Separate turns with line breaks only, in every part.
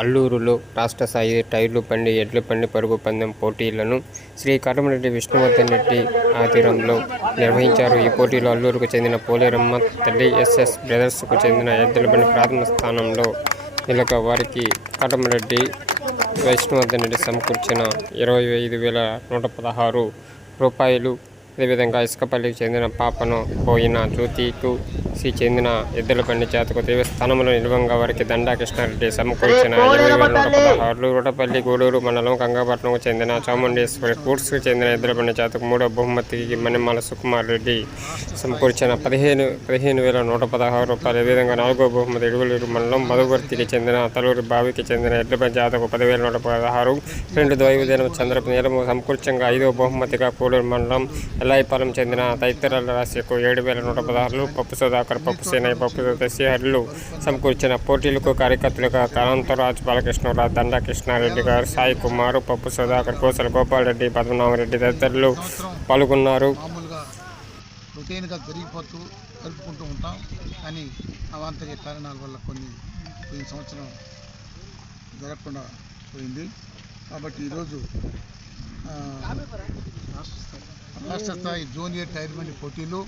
అల్లూరులో రాష్ట్ర స్థాయి టైర్లు పండి ఎడ్లు పండి పరుగు పందెం పోటీలను శ్రీ కాటమరెడ్డి విష్ణువర్ధన్ రెడ్డి ఆధ్వర్యంలో నిర్వహించారు. ఈ పోటీలో అల్లూరుకు చెందిన పోలేరమ్మ తల్లి ఎస్ఎస్ బ్రదర్స్కు చెందిన ఎద్దుల బండి ప్రాథమిక స్థానంలో నిలక వారికి కటమరెడ్డి విష్ణువర్ధన్ రెడ్డి సమకూర్చిన ఇరవై ఐదు వేల నూట పదహారు రూపాయలు. అదేవిధంగా ఇసుకపల్లికి చెందిన పాపను పోయిన జ్యోతికు సి చెందిన ఎద్దుల బండి జాతకు దేవస్థానంలో నిలువంగా వారికి దండా కృష్ణారెడ్డి సమకూర్చిన ఇరవై వేల నూట పదహారులు రూటపల్లి గూడూరు మండలం గంగాపట్నంకు చెందిన చాముండేశ్వరి ఫుడ్స్కు చెందిన ఎద్దుల బండి జాతకు మూడో బహుమతికి మణిమాల సుకుమార్ రెడ్డి సమకూర్చిన పదిహేను పదిహేను వేల నూట పదహారు రూపాయలు. అదేవిధంగా నాలుగో బహుమతి ఇడుగులూరు మండలం మధువర్తికి చెందిన తలూరు బావికి చెందిన ఎడ్ల బండి జాతకు పదివేల నూట పదహారు. రెండు ద్వైవదిన చంద్రపు నీలము సమకూర్చంగా ఐదో బహుమతిగా కోడూరు మండలం ఎల్లాయిపాలెం చెందిన తైత్తరాల రాశికు ఏడు వేల నూట పదహారులు పప్పు సుధాకర్ పప్పు సేనయ్య పప్పు దశహరులు సమకూర్చిన పోటీలకు కార్యకర్తలుగా తలంతరాజు బాలకృష్ణరావు దండా కృష్ణారెడ్డి గారు సాయి కుమారు పప్పు సుధాకర్ కోసల గోపాలరెడ్డి పద్మనాభరెడ్డి తదితరులు పాల్గొన్నారు.
రొటీన్గా జరిగిపోతూ జరుపుకుంటూ ఉంటాం. కానీ అవాంతర్య కారణాల వల్ల కొన్ని ఈ సంవత్సరం జరగకుండా పోయింది. కాబట్టి ఈరోజు రాష్ట్ర స్థాయి జూనియర్ టైర్మెంట్ పోటీలు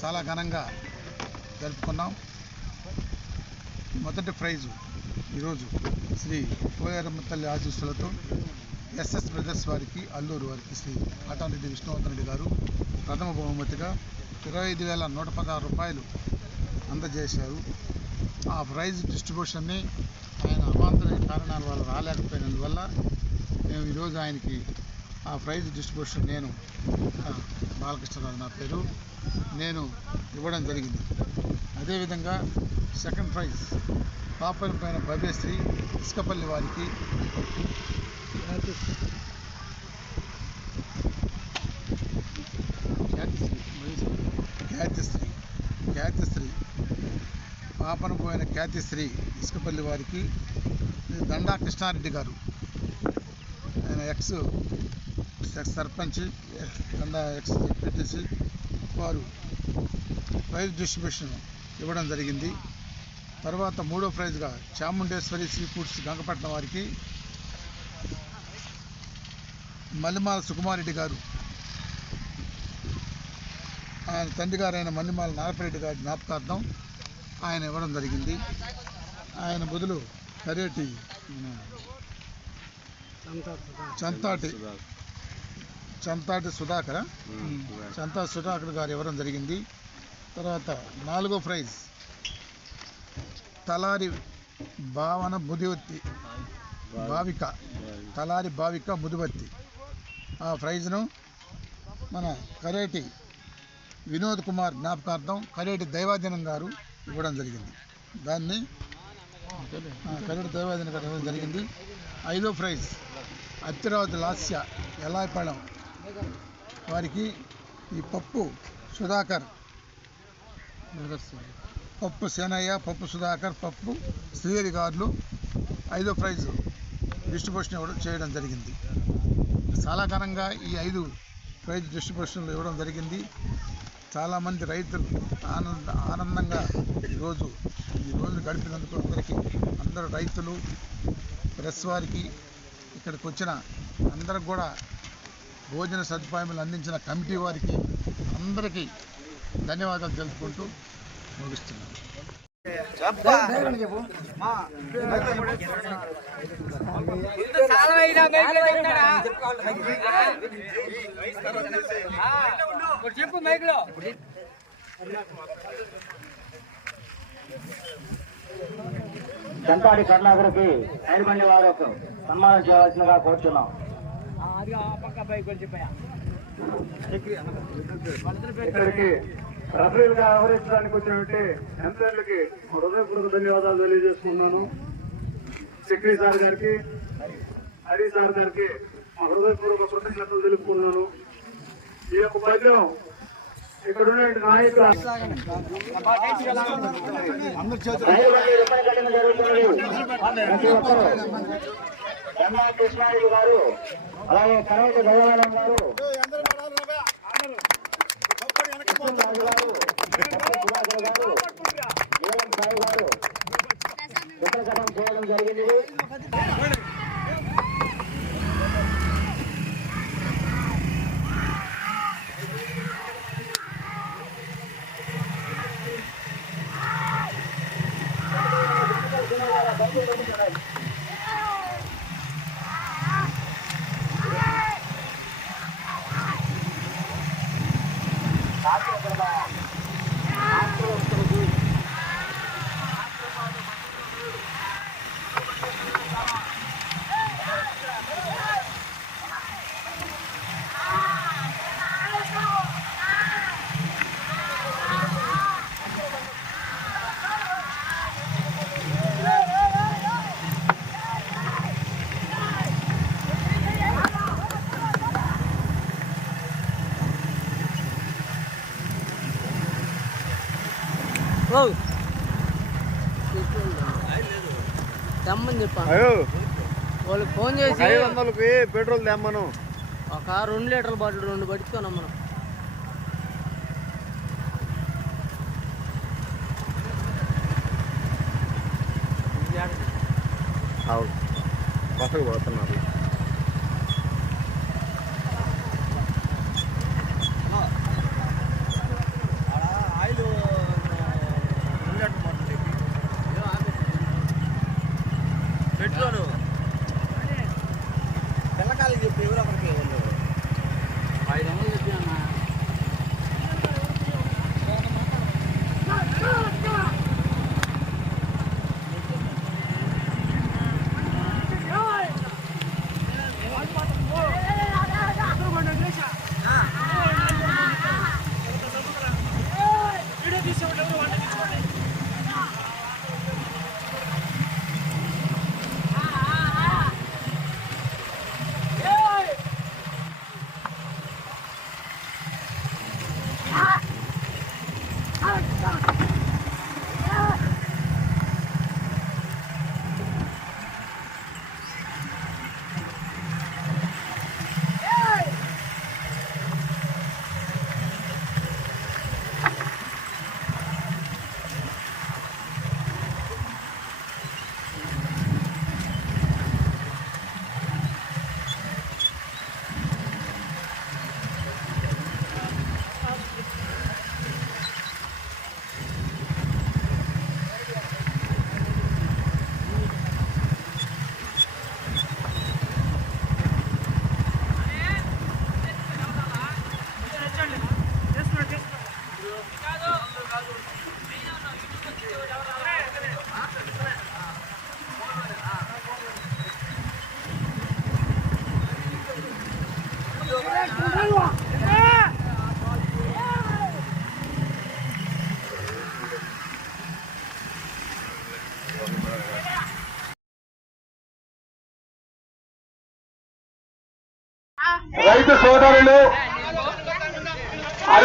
చాలా ఘనంగా జరుపుకున్నాం. మొదటి ప్రైజు ఈరోజు శ్రీ కోయారమ్మ తల్లి ఆశీస్సులతో ఎస్ఎస్ బ్రదర్స్ వారికి అల్లూరు వారికి శ్రీ కాటారెడ్డి విష్ణువర్ధన్ రెడ్డి గారు ప్రథమ బహుమతిగా ఇరవై ఐదు వేల నూట పదహారు రూపాయలు అందజేశారు. ఆ ప్రైజ్ డిస్ట్రిబ్యూషన్ని ఆయన అవాంతరమైన కారణాల వల్ల రాలేకపోయినందువల్ల మేము ఈరోజు ఆయనకి ఆ ప్రైజ్ డిస్ట్రిబ్యూషన్ నేను ఆ, బాలకృష్ణరావు నా పేరు. నేను ఇవ్వడం జరిగింది. అదేవిధంగా సెకండ్ ప్రైజ్ పాపల పైన భవ్యశ్రీ ఇసుకపల్లి వారికి. ఖ్యాతిశ్రీ ఖ్యాతిశ్రీ. పాపన పోయిన ఖ్యాతిశ్రీ ఇసుకపల్లి వారికి. దండా కృష్ణారెడ్డి గారు. ఆయన ఎక్స్ ఎక్స్ సర్పంచ్ ఎక్స్ పెట్టేసి వారు ప్రైజ్ డిస్ట్రిబ్యూషన్ ఇవ్వడం జరిగింది. తర్వాత మూడో ప్రైజ్గా చాముండేశ్వరి సీ ఫుడ్స్ గంగపట్నం వారికి మల్లిమాల సుకుమారెడ్డి గారు ఆయన తండ్రి గారు అయిన మల్లిమాల నారపరెడ్డి గారి జ్ఞాపకార్థం ఆయన ఇవ్వడం జరిగింది. ఆయన బదులు కరేటి చంతాటి చంతాటి సుధాకర్. చంతా సుధాకర్ గారు ఇవ్వడం జరిగింది. తర్వాత నాలుగో ప్రైజ్. తలారి భావన ముదివత్తి భావిక తలారి భావిక ముదివత్తి ఆ ప్రైజ్ను మన కరేటి వినోద్ కుమార్ జ్ఞాపకార్థం కరేటి దైవాధీనం గారు ఇవ్వడం జరిగింది. దాన్ని కరేటి దైవాధీనం గారు ఇవ్వడం జరిగింది. ఐదో ప్రైజ్. అత్తిరావతి లాస్య ఎలాయపాళెం వారికి ఈ పప్పు సుధాకర్ పప్పు సేనయ్య పప్పు సుధాకర్ పప్పు శ్రీహరి గారులు ఐదో ప్రైజ్ డిస్ట్రిబ్యూషన్ ఇవ్వడం చేయడం జరిగింది. చాలా ఘనంగా ఈ ఐదు ప్రైజ్ డిస్ట్రిబ్యూషన్లు ఇవ్వడం జరిగింది. చాలామంది రైతులు ఆనంద ఆనందంగా ఈరోజు ఈ రోజు గడిపినందుకు అందరికీ అందరు రైతులు ప్రెస్ వారికి ఇక్కడికి వచ్చిన అందరికి కూడా భోజన సదుపాయములు అందించిన కమిటీ వారికి అందరికీ ధన్యవాదాలు తెలుపుకుంటూ ముగిస్తున్నాను.
చెప్పు మైక్లో
జంతాడి కరుణాకర్కి ఐదుమంది వారికి సన్మానం చేయవలసిందిగా కోరుతున్నాం
ఇక్కడికి రెఫరీలుగా వ్యవహరించడానికి వచ్చినట్టు ఎంపీర్లకి హృదయపూర్వక ధన్యవాదాలు తెలియజేసుకున్నాను. చక్రి సార్ గారికి హరి సార్ గారికి హృదయపూర్వక కృతజ్ఞతలు తెలుపుకున్నాను. ఈ యొక్క పద్యం ఇక్కడ ఉన్న నాయకుల
రైతులకి రూపాయి కృష్ణారెడ్డి గారు అలాగే కరవటి దయానందం గారు గారు గారు సాయి గారు చిత్రకథం చేయడం చేయడం జరిగింది
తెమ్మని చెప్పాను వాళ్ళకి ఫోన్ చేసి
ఐదు వందలకి పెట్రోల్ తెమ్మను.
ఒక రెండు లీటర్ల బాటిల్ రెండు పట్టుకున్నాం మనం
బస్సుకు పోతున్నారు.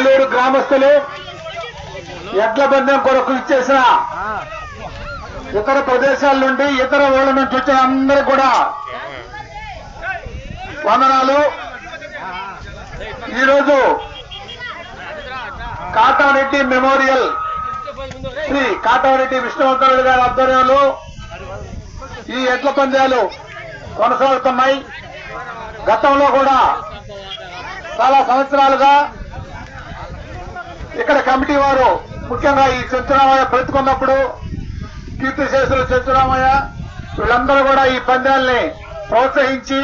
అల్లూరు గ్రామస్తులు ఎడ్ల బంధం కొరకు ఇచ్చేసిన ఇతర ప్రదేశాల నుండి ఇతర ఊళ్ళ నుంచి వచ్చిన అందరూ కూడా వందనాలు. ఈరోజు కాటారెడ్డి మెమోరియల్ శ్రీ కాటారెడ్డి విష్ణువర్ధనుడు గారి ఆధ్వర్యంలో ఈ ఎడ్ల పందాలు కొనసాగుతున్నాయి. గతంలో కూడా చాలా సంవత్సరాలుగా ఇక్కడ కమిటీ వారు ముఖ్యంగా ఈ చెంచురామయ్య బ్రతుకున్నప్పుడు కీర్తిశేషులు చెంచురామయ్య వీళ్ళందరూ కూడా ఈ పందాల్ని ప్రోత్సహించి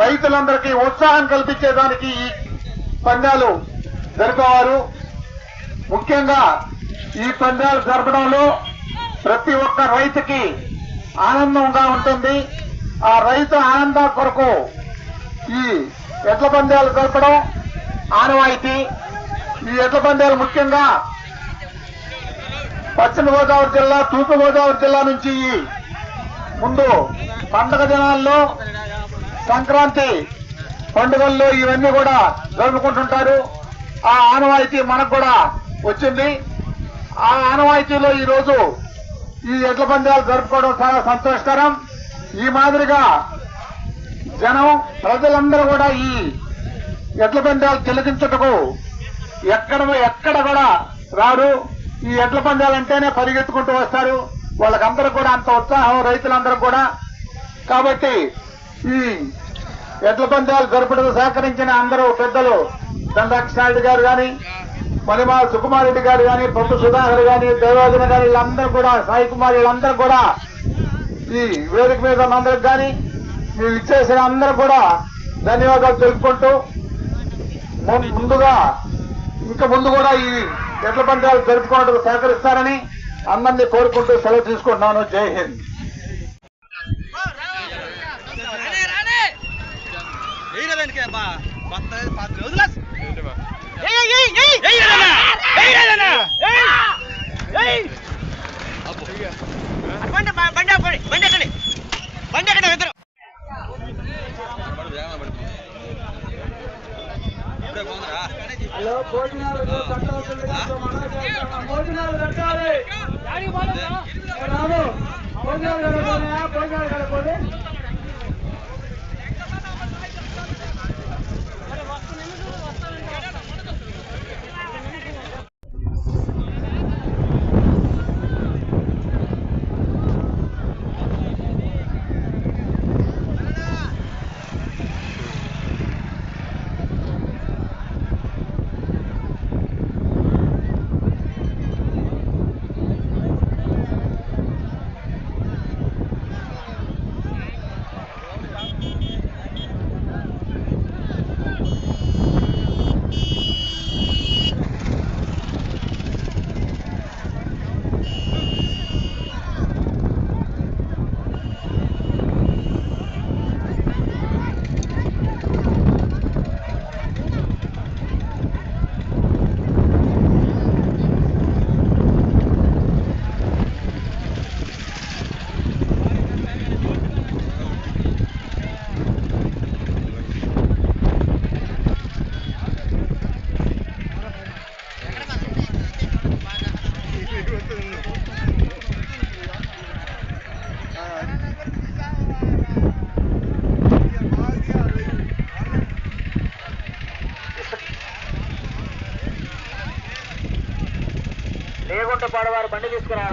రైతులందరికీ ఉత్సాహం కల్పించేదానికి ఈ పందాలు జరిపేవారు ముఖ్యంగా ఈ పందాలు జరపడంలో ప్రతి ఒక్క రైతుకి ఆనందంగా ఉంటుంది. ఆ రైతు ఆనందం కొరకు ఈ ఎడ్ల పందాలు జరపడం ఆనవాయితీ. ఈ ఎడ్ల పందాలు ముఖ్యంగా పశ్చిమ గోదావరి జిల్లా తూర్పు గోదావరి జిల్లా నుంచి ముందు పండగ దినాల్లో సంక్రాంతి పండుగల్లో ఇవన్నీ కూడా జరుపుకుంటుంటారు. ఆ ఆనవాయితీ మనకు కూడా వచ్చింది. ఆ ఆనవాయితీలో ఈ రోజు ఈ ఎడ్ల పందాలు జరుపుకోవడం చాలా సంతోషకరం. ఈ మాదిరిగా జనం ప్రజలందరూ కూడా ఈ ఎడ్ల పందాలు తిలకించుటకు ఎక్కడ ఎక్కడ కూడా రారు ఈ ఎడ్ల పందాలంటేనే పరిగెత్తుకుంటూ వస్తారు. వాళ్ళకందరూ కూడా అంత ఉత్సాహం రైతులందరూ కూడా. కాబట్టి ఈ ఎడ్ల పందాలు జరుపుటకు సహకరించిన అందరూ పెద్దలు చంద్రకృష్ణారెడ్డి గారు కానీ మణిమా సుకుమారెడ్డి గారు కానీ పప్పు సుధాకర్ కానీ దేవాజన గారి వీళ్ళందరూ కూడా సాయి కుమార్ వీళ్ళందరూ కూడా ఈ వేదిక మీద అందరికి కానీ మీరు ఇచ్చేసిన అందరూ కూడా ధన్యవాదాలు తెలుపుకుంటూ ముందుగా ఇంకా ముందు కూడా ఈ ఎడ్ల పంటలు జరుపుకోవడానికి సహకరిస్తారని అందరినీ కోరుకుంటూ సెలవు తీసుకుంటున్నాను జై హింద్
వేయలేదానికి బా కొత్త బండి బండి బండి ఎక్కడ బండి ఎక్కండి
హలో భోజనాలు భోజనాలు కట్టాలి. భోజనాలు కలగపోయా భోజనాలు కలగపోతే
లేకుంటే పాడవారు బండి తీసుకురా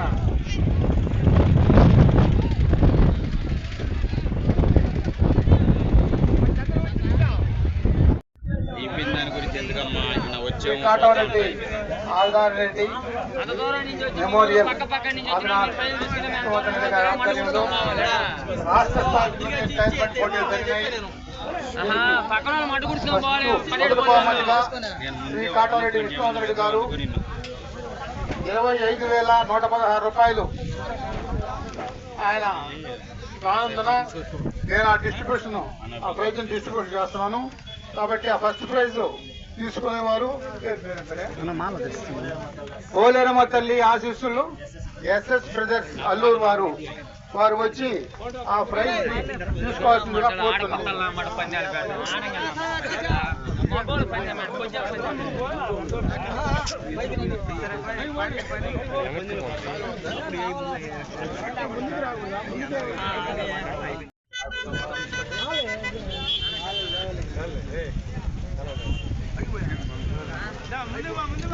కాటవరెడ్డి ఆల్దార్ రెడ్డి మెమోరియల్ ఆధ్వర్యంలో రాష్ట్ర పోటీలు జరిగినాయి శ్రీ కాటవరెడ్డి విష్ణువర్ధన్ రెడ్డి గారు ఇరవై ఐదు వేల నూట పదహారు రూపాయలు. ఆయన కానందున నేను ఆ డిస్ట్రిబ్యూషన్ ఆ ప్రైజ్ డిస్ట్రిబ్యూషన్ చేస్తున్నాను. కాబట్టి ఆ ఫస్ట్ ప్రైజ్ తీసుకునేవారు పోలేరమ్మ తల్లి ఆశీస్సులు ఎస్ఎస్ బ్రదర్స్ అల్లూరు వారు. వారు వచ్చి ఆ ప్రైజ్ తీసుకోవాల్సిందిగా కోరుతున్నాం ముందు ముందు